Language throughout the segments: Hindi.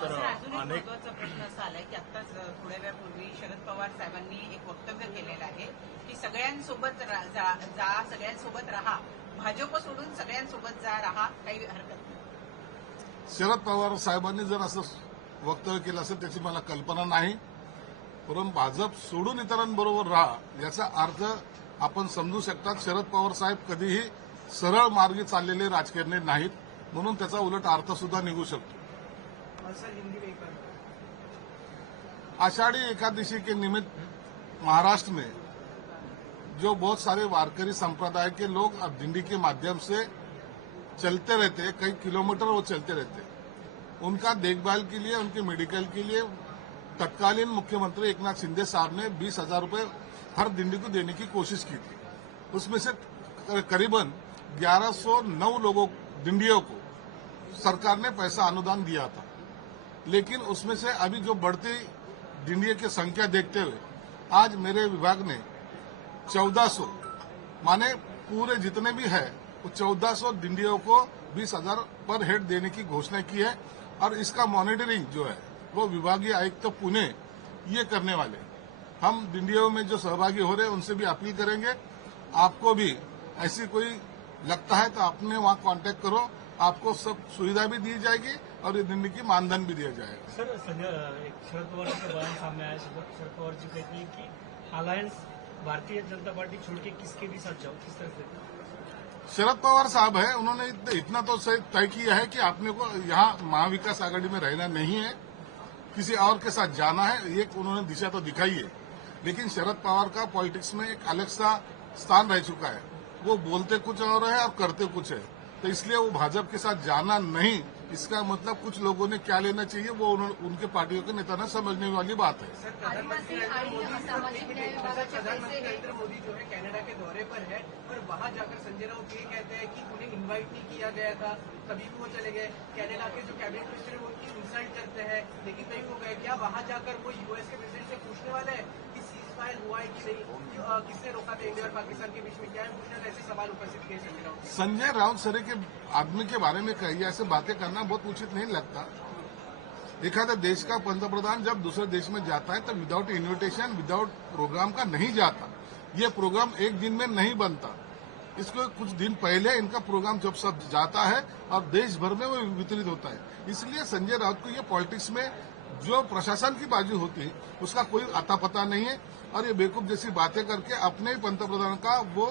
अजून एक महत्वाचा प्रश्न असा आलाय की आत्ताच थोड्या वेळापूर्वी शरद पवार साहेबांनी एक वक्तव्य केलेलं आहे की सगळ्यांसोबत सगळ्यांसोबत राहा, भाजप सोडून सगळ्यांसोबत राहा, काही हरकत नाही. शरद पवार साहेबांनी जर असं वक्तव्य केलं असेल त्याची मला कल्पना नाही, परंतु भाजप सोडून इतरांबरोबर राहा याचा अर्थ आपण समजू शकतात. शरद पवार साहेब कधीही सरळ मार्गी चाललेले राजकारणी नाहीत, म्हणून त्याचा उलट अर्थ सुद्धा निघू शकतो. आषाढ़ी एकादशी के निमित्त महाराष्ट्र में जो बहुत सारे वारकरी संप्रदाय के लोग अब दिंडी के माध्यम से चलते रहते हैं, कई किलोमीटर वो चलते रहते हैं, उनका देखभाल के लिए, उनके मेडिकल के लिए तत्कालीन मुख्यमंत्री एकनाथ शिंदे साहब ने 20,000 रुपए हर दिंडी को देने की कोशिश की थी. उसमें से करीबन 1109 दिंडियों को सरकार ने पैसा अनुदान दिया था. लेकिन उसमें से अभी जो बढ़ती दिंडियों की संख्या देखते हुए आज मेरे विभाग ने 1400 माने पूरे जितने भी है वो 1400 दिंडियों को 20,000 पर हेड देने की घोषणा की है. और इसका मॉनिटरिंग जो है वो विभागीय आयुक्त पुणे ये करने वाले. हम दिंडियों में जो सहभागी हो रहे हैं उनसे भी अपील करेंगे, आपको भी ऐसी कोई लगता है तो आपने वहां कांटेक्ट करो, आपको सब सुविधा भी दी जाएगी और ये दिंडी की मानधन भी दिया जाएगा. सर, शरद पवार का बयान सामने आया. शरद पवार जी कहते हैं कि अलायंस भारतीय जनता पार्टी छोड़ के किसके भी साथ जाओ, किस तरह से? शरद पवार साहब है, उन्होंने इतना तो तय किया है कि आपने को यहाँ महाविकास आघाड़ी में रहना नहीं है, किसी और के साथ जाना है. ये उन्होंने दिशा तो दिखाई है, लेकिन शरद पवार का पॉलिटिक्स में एक अलग सा स्थान रह चुका है. वो बोलते कुछ और है और करते कुछ है, तो इसलिए वो भाजपा के साथ जाना नहीं. इसका मतलब कुछ लोगों ने क्या लेना चाहिए वो उनके पार्टियों के नेता ने समझने वाली बात है. प्रधानमंत्री नरेंद्र मोदी जो है कनाडा के दौरे पर है और वहां जाकर संजय राउत ये कहते हैं कि उन्हें इनवाइट नहीं किया गया था, तभी भी वो चले गए. कनाडा के जो कैबिनेट मिनिस्टर है वो उनकी इंसल्ट करते हैं, लेकिन कहीं वो गए. क्या वहां जाकर वो यूएस के प्रेसिडेंट से पूछने वाले हैं कि सीज फायर हुआ है कि नहीं, किसने रोका था इंडिया और पाकिस्तान के बीच में, क्या है पूछना, ऐसे सवाल उपस्थित किए संजय राउत. संजय राउत सर के आदमी के बारे में कही ऐसे बातें करना बहुत उचित नहीं लगता. एखादा देश का पंतप्रधान जब दूसरे देश में जाता है तो विदाउट इन्विटेशन, विदाउट प्रोग्राम का नहीं जाता. ये प्रोग्राम एक दिन में नहीं बनता. इसको कुछ दिन पहले इनका प्रोग्राम जब सब जाता है और देश भर में वो वितरित होता है. इसलिए संजय राउत को ये पॉलिटिक्स में जो प्रशासन की बाजी होती है उसका कोई अता पता नहीं है, और ये बेवकूफ जैसी बातें करके अपने ही पंतप्रधान का वो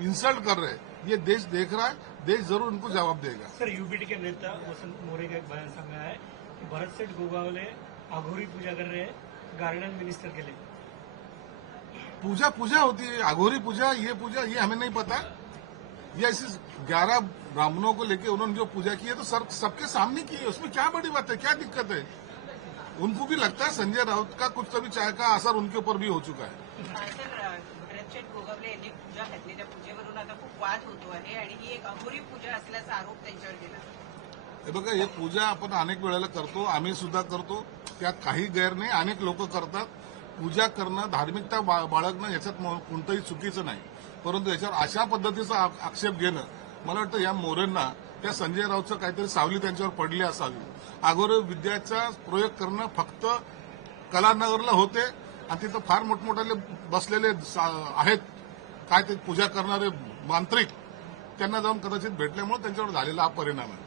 इंसल्ट कर रहे हैं. ये देश देख रहा है, देश जरूर उनको जवाब देगा. सर, यूपीटी के नेता वसंत मोरे का एक बयान सामने आया है कि भरत सेठ गोगावले अघोरी पूजा कर रहे हैं गार्डन मिनिस्टर के लिए. पूजा होती है, अघोरी पूजा, ये हमें नहीं पता. ये ऐसी 11 ब्राह्मणों को लेके उन्होंने जो पूजा की है तो सबके सामने की है, उसमें क्या बड़ी बात है, क्या दिक्कत है. उनको भी लगता है संजय राउत का कुछ तभी चाय का असर उनके ऊपर भी हो चुका है. भरतशेठ गोगावले यांनी पूजा घातली, त्या पूजेवरून आता खूप वाद होतो आहे आणि ही एक अघोरी पूजा असल्याचा आरोप त्यांच्यावर केला. हे बघा, हे पूजा आपण अनेक वेळेला करतो, आम्ही सुद्धा करतो, त्यात काही गैर नाही. अनेक लोक करतात. पूजा करणं, धार्मिकता बाळगणं याच्यात कोणतंही चुकीचं नाही, परंतु याच्यावर अशा पद्धतीचा आक्षेप घेणं, मला वाटतं या मोरेंना त्या संजय राऊतचं काहीतरी सावली त्यांच्यावर पडली असावी. अघोरी विद्याचा प्रयोग करणं फक्त कलानगरला होते आणि तिथं फार मोठमोठाले बसलेले आहेत काय ते पूजा करणारे मांत्रिक, त्यांना जाऊन कदाचित भेटल्यामुळे त्यांच्यावर झालेला हा परिणाम आहे.